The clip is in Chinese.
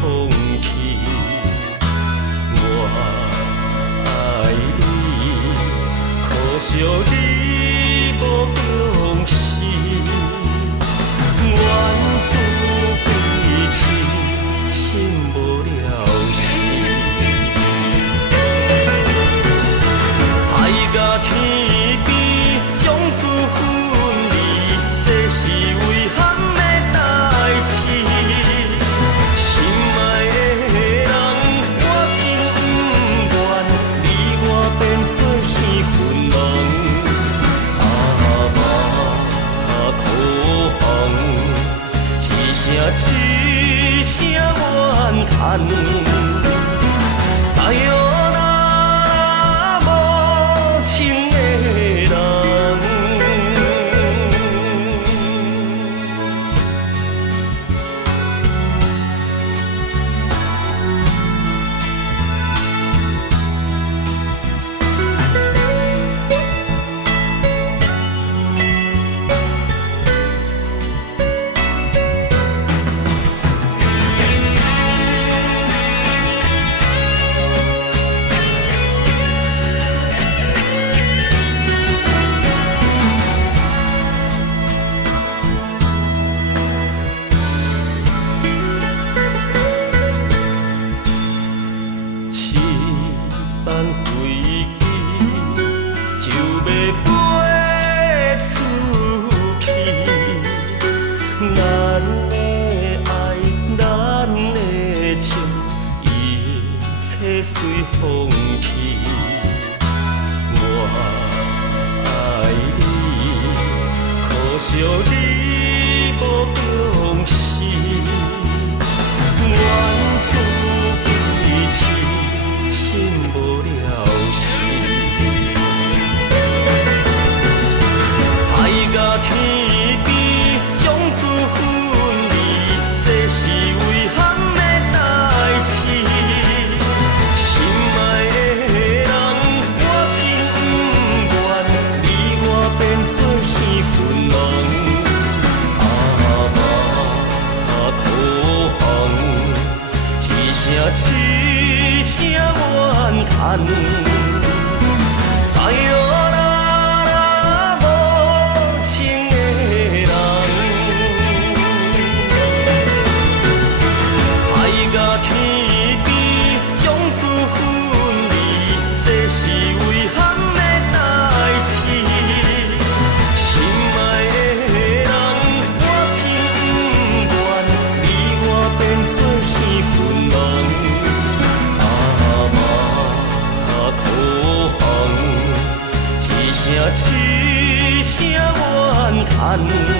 放弃。我爱你，可惜你无重视，缘字归期，心无了时。爱甲天边，从此分离，这是遗憾的代志。心爱的人，我真不愿你我变做生分梦。苦红，一声一声怨叹。塞哟。随风去，我爱你，可惜你无重视，缘字归期，心无了时。爱甲天边，从此分离，这是遗憾的代志。一声怨叹，塞哟啦啦无情的人，爱甲天边，从此分离，这是遗憾的代志。心爱的人，我真不愿你我变做生分梦。一声怨叹。